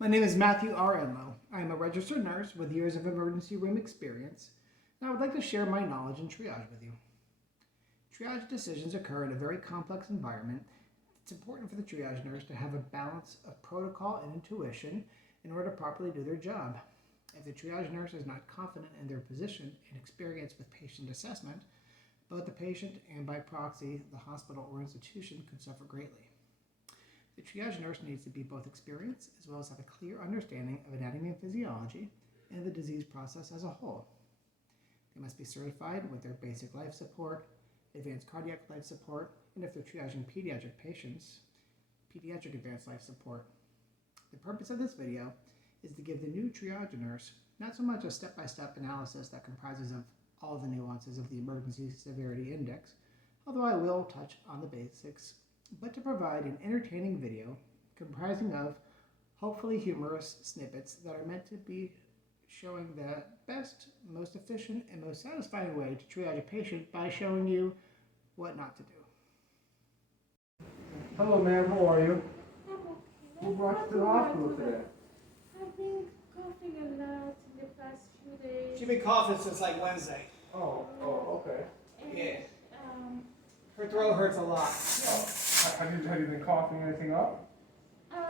My name is Matthew R. Enlow. I am a registered nurse with years of emergency room experience, and I would like to share my knowledge in triage with you. Triage decisions occur in a very complex environment. It's important for the triage nurse to have a balance of protocol and intuition in order to properly do their job. If the triage nurse is not confident in their position and experience with patient assessment, both the patient and by proxy the hospital or institution could suffer greatly. The triage nurse needs to be both experienced as well as have a clear understanding of anatomy and physiology and the disease process as a whole. They must be certified with their basic life support, advanced cardiac life support, and if they're triaging pediatric patients, pediatric advanced life support. The purpose of this video is to give the new triage nurse not so much a step-by-step analysis that comprises of all the nuances of the emergency severity index, although I will touch on the basics, but to provide an entertaining video comprising of hopefully humorous snippets that are meant to be showing the best, most efficient, and most satisfying way to triage a patient by showing you what not to do. Hello, ma'am. How are you? Who brought you to the hospital today? I've been coughing a lot in the past few days. She's been coughing since like Wednesday. Oh, okay. Yeah. Um, Her throat hurts a lot. Have you been coughing anything up?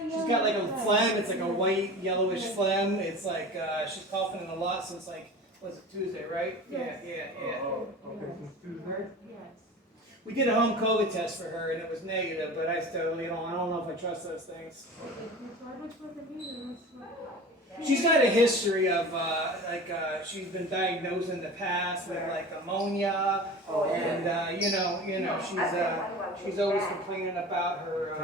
She's got like a phlegm. It's like a white, yellowish phlegm. It's like she's coughing a lot since like, was it Tuesday, right? Yes. Yeah. Oh, okay. Since Tuesday? Yes. We did a home COVID test for her and it was negative, but I still, I don't know if I trust those things. She's got a history of she's been diagnosed in the past with like ammonia, and she's always complaining about her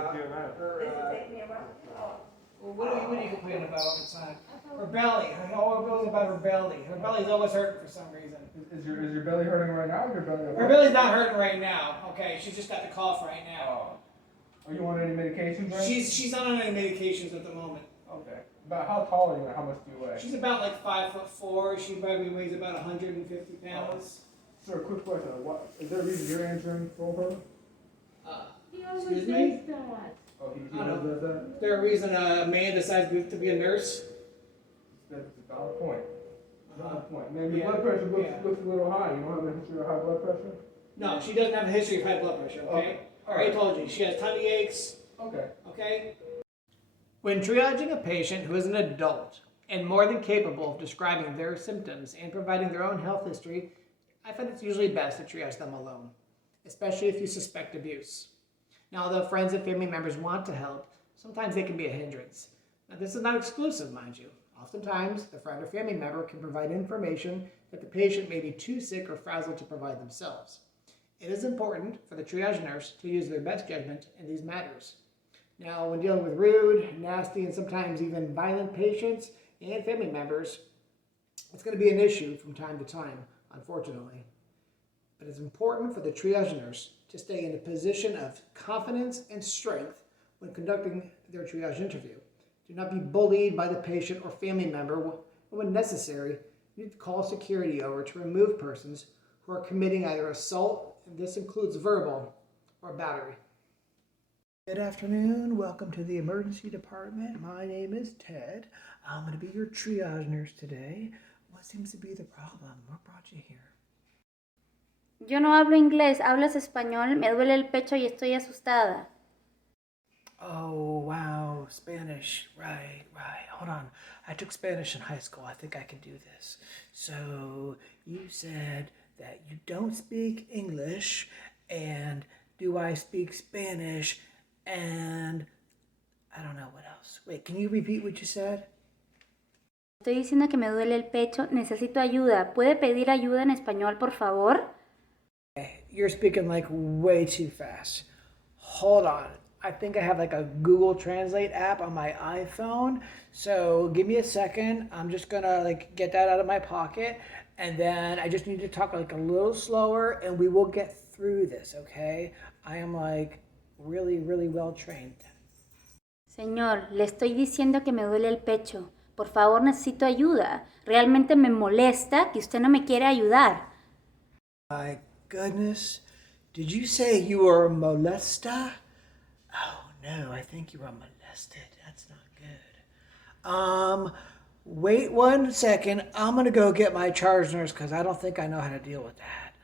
what are you complaining about all the time? Her belly. Her whole goes about her belly. Her belly's always hurting for some reason. Is your belly hurting right now? Or your belly? Her belly's not hurting right now. Okay, she's just got the cough right now. Are you on any medications? Right? She's not on any medications at the moment. Okay. About how tall are you and how much do you weigh? She's about like 5'4". She probably weighs about 150 pounds. Sir, quick question. Is there a reason you're answering for her? He always Excuse says me? that. Oh, he always does that? Is there a reason a man decides to be a nurse? That's a valid point. Valid point. Man, your Yeah. blood pressure looks Yeah. a little high. You don't have a history of high blood pressure? No, she doesn't have a history of high blood pressure, okay? Okay. I already told you, she has tummy aches, Okay. okay? When triaging a patient who is an adult and more than capable of describing their symptoms and providing their own health history, I find it's usually best to triage them alone, especially if you suspect abuse. Now, although friends and family members want to help, sometimes they can be a hindrance. Now, this is not exclusive, mind you. Oftentimes, the friend or family member can provide information that the patient may be too sick or frazzled to provide themselves. It is important for the triage nurse to use their best judgment in these matters. Now, when dealing with rude, nasty, and sometimes even violent patients and family members, it's going to be an issue from time to time, unfortunately. But it's important for the triage nurse to stay in a position of confidence and strength when conducting their triage interview. Do not be bullied by the patient or family member. When necessary, you need to call security over to remove persons who are committing either assault, and this includes verbal, or battery. Good afternoon. Welcome to the emergency department. My name is Ted. I'm going to be your triage nurse today. What seems to be the problem? What brought you here? Yo no hablo inglés, ¿hablas español? Me duele el pecho y estoy asustada. Oh, wow, Spanish. Right. Hold on. I took Spanish in high school. I think I can do this. So, you said that you don't speak English, and do I speak Spanish, and I don't know what else. Wait, can you repeat what you said? Estoy diciendo que me duele el pecho, necesito ayuda. ¿Puede pedir ayuda en español, por favor? You're speaking like way too fast. Hold on. I think I have like a Google Translate app on my iPhone. So give me a second. I'm just gonna like get that out of my pocket, and then I just need to talk like a little slower, and we will get through this, okay? I am like really well trained. Señor, le estoy diciendo que me duele el pecho. Por favor, necesito ayuda. Realmente me molesta que usted no me quiere ayudar. My goodness. Did you say you were molesta? Oh no, I think you were molested. That's not good. Wait 1 second. I'm going to go get my charge nurse because I don't think I know how to deal with that.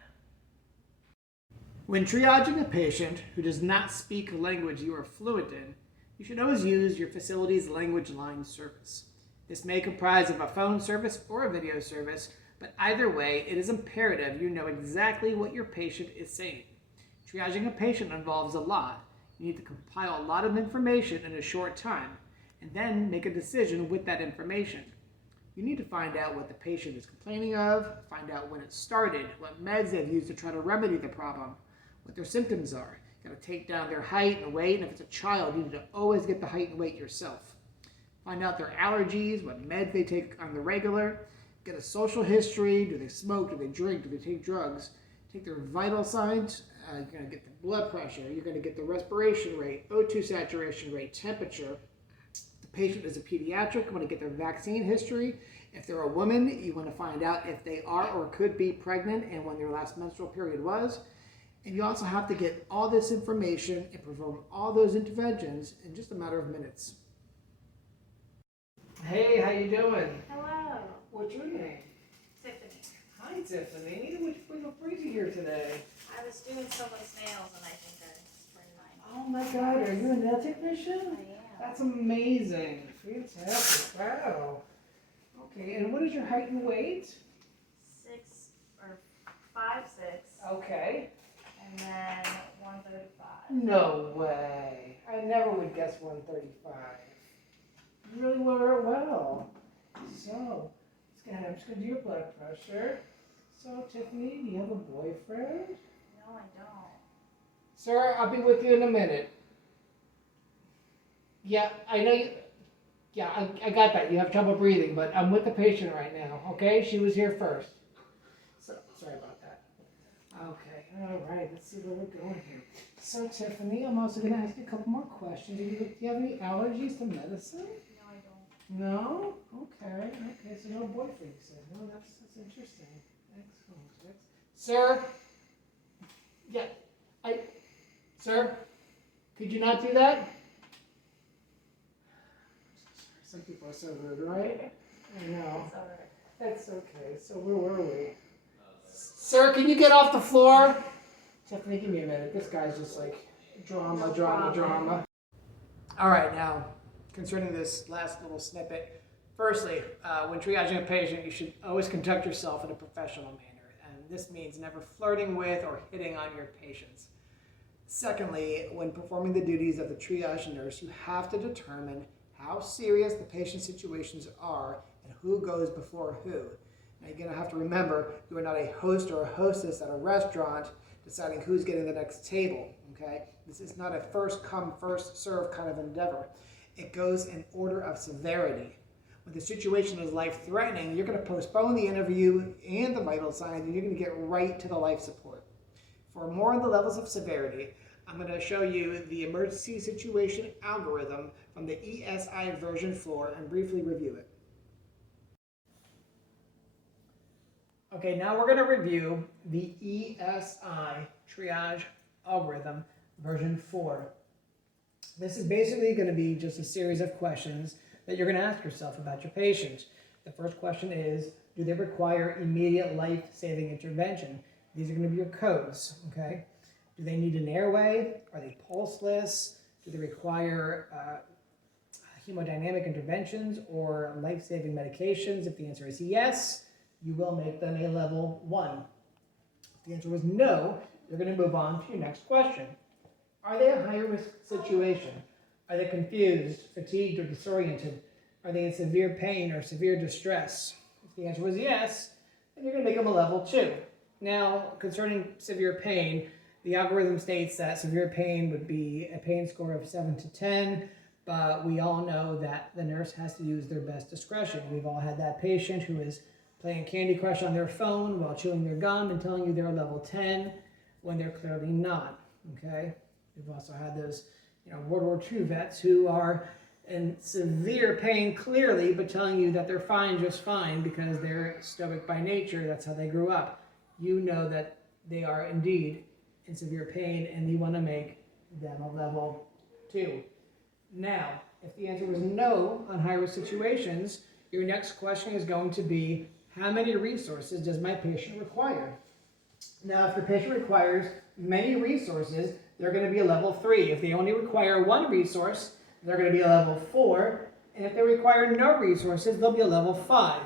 When triaging a patient who does not speak a language you are fluent in, you should always use your facility's language line service. This may comprise of a phone service or a video service, but either way, it is imperative you know exactly what your patient is saying. Triaging a patient involves a lot. You need to compile a lot of information in a short time, and then make a decision with that information. You need to find out what the patient is complaining of, find out when it started, what meds they've used to try to remedy the problem, what their symptoms are. You gotta take down their height and weight, and if it's a child, you need to always get the height and weight yourself. Find out their allergies, what meds they take on the regular, get a social history, do they smoke, do they drink, do they take drugs, take their vital signs, you're gonna get the blood pressure, you're gonna get the respiration rate, O2 saturation rate, temperature. If the patient is a pediatric, you wanna get their vaccine history. If they're a woman, you wanna find out if they are or could be pregnant and when their last menstrual period was. And you also have to get all this information and perform all those interventions in just a matter of minutes. Hey, how you doing? Hello. What's your name? Tiffany. Hi, Tiffany. What you feel crazy here today? I was doing someone's nails and I think I sprained mine. Oh my God, are you a nail technician? I am. That's amazing. Fantastic. Wow. Okay, and what is your height and weight? 5'6", Okay. and then 135. No way. I never would guess 135. You really were well. So, I'm just going to do your blood pressure. So, Tiffany, do you have a boyfriend? No, I don't. Sir, I'll be with you in a minute. Yeah, I know you. Yeah, I got that. You have trouble breathing, but I'm with the patient right now, okay? She was here first. So, sorry about that. Okay, all right, let's see where we're going here. So, Tiffany, I'm also going to ask you a couple more questions. Do you have any allergies to medicine? No, I don't. No? Okay, so no boyfriend, you said. No, that's interesting. Excellent. Sir? Yeah, Sir? Could you not do that? Some people are so rude, right? I know. It's alright. That's okay. So where were we? Sir, can you get off the floor? Tiffany, give me a minute. This guy's just like drama. All right, now, concerning this last little snippet, firstly, when triaging a patient, you should always conduct yourself in a professional manner, and this means never flirting with or hitting on your patients. Secondly, when performing the duties of the triage nurse, you have to determine how serious the patient's situations are and who goes before who. Now, you're going to have to remember, you are not a host or a hostess at a restaurant deciding who's getting the next table, okay? This is not a first come, first serve kind of endeavor. It goes in order of severity. When the situation is life-threatening, you're going to postpone the interview and the vital signs, and you're going to get right to the life support. For more on the levels of severity, I'm going to show you the emergency situation algorithm from the ESI version 4 and briefly review it. Okay, now we're going to review the ESI triage algorithm version 4. This is basically going to be just a series of questions that you're going to ask yourself about your patient. The first question is, do they require immediate life-saving intervention? These are going to be your codes, okay? Do they need an airway? Are they pulseless? Do they require hemodynamic interventions or life-saving medications? If the answer is yes, you will make them a level 1. If the answer was no, you're going to move on to your next question. Are they a higher risk situation? Are they confused, fatigued, or disoriented? Are they in severe pain or severe distress? If the answer was yes, then you're going to make them a level 2. Now, concerning severe pain, the algorithm states that severe pain would be a pain score of 7 to 10, but we all know that the nurse has to use their best discretion. We've all had that patient who is playing Candy Crush on their phone while chewing their gum and telling you they're level 10 when they're clearly not, okay? We've also had those, World War II vets who are in severe pain clearly, but telling you that they're fine, just fine, because they're stoic by nature. That's how they grew up. You know that they are indeed in severe pain, and you want to make them a level 2. Now, if the answer was no on high-risk situations, your next question is going to be, how many resources does my patient require? Now, if the patient requires many resources, they're going to be a level 3. If they only require one resource, they're going to be a level 4. And if they require no resources, they'll be a level 5.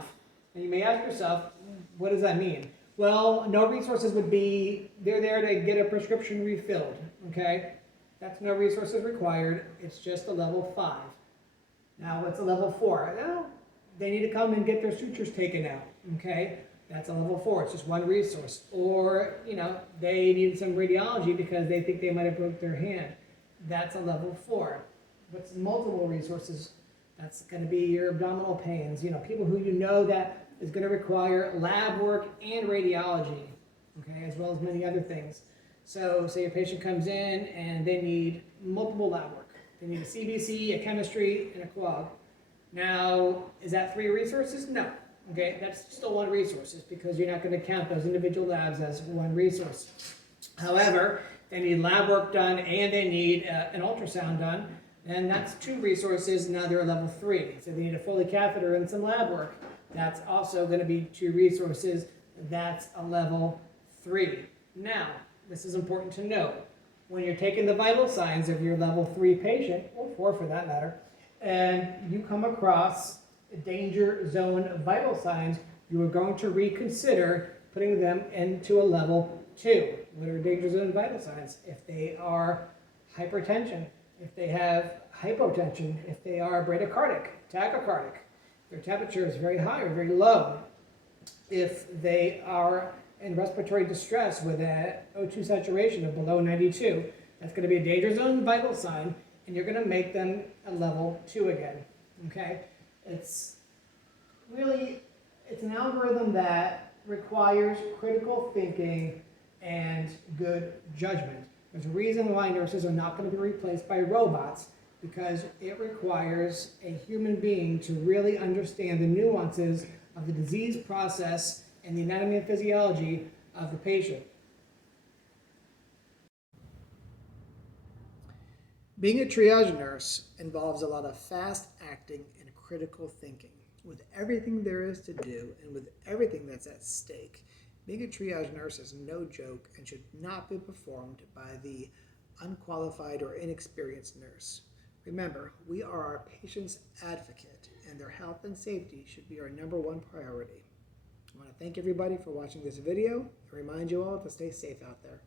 And you may ask yourself, what does that mean? Well, no resources would be, they're there to get a prescription refilled, okay? That's no resources required. It's just a level 5. Now, what's a level 4? Well, they need to come and get their sutures taken out, okay? That's a level 4. It's just one resource. Or, they need some radiology because they think they might have broke their hand. That's a level 4. What's multiple resources? That's going to be your abdominal pains. People who that is going to require lab work and radiology, okay, as well as many other things. So say your patient comes in and they need multiple lab work. They need a CBC, a chemistry, and a quag. Now, is that 3 resources? No. Okay, that's still one resource because you're not going to count those individual labs as one resource. However, they need lab work done and they need an ultrasound done, and that's 2 resources. Now they're a level 3. So they need a Foley catheter and some lab work. That's also going to be 2 resources. That's a level 3. Now, this is important to note. When you're taking the vital signs of your level 3 patient, or 4 for that matter, and you come across danger zone vital signs, you are going to reconsider putting them into a level 2. What are danger zone vital signs? If they are hypertension, if they have hypotension, if they are bradycardic, tachycardic, their temperature is very high or very low, if they are in respiratory distress with an O2 saturation of below 92, that's going to be a danger zone vital sign, and you're going to make them a level 2 again, okay? It's an algorithm that requires critical thinking and good judgment. There's a reason why nurses are not going to be replaced by robots, because it requires a human being to really understand the nuances of the disease process and the anatomy and physiology of the patient. Being a triage nurse involves a lot of fast acting and critical thinking. With everything there is to do and with everything that's at stake, being a triage nurse is no joke and should not be performed by the unqualified or inexperienced nurse. Remember, we are our patient's advocate, and their health and safety should be our #1 priority. I want to thank everybody for watching this video and remind you all to stay safe out there.